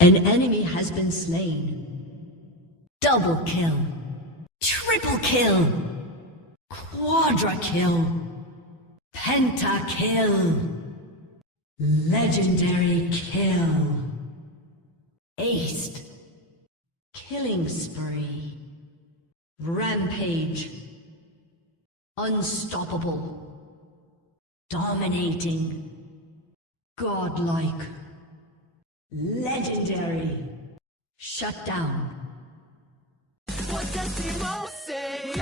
An enemy has been slain. Double kill. Triple kill. Quadra kill. Penta kill. Legendary kill. Aced. Killing spree. Rampage. Unstoppable. Dominating. Godlike. Legendary. Shut down. What does Timo say?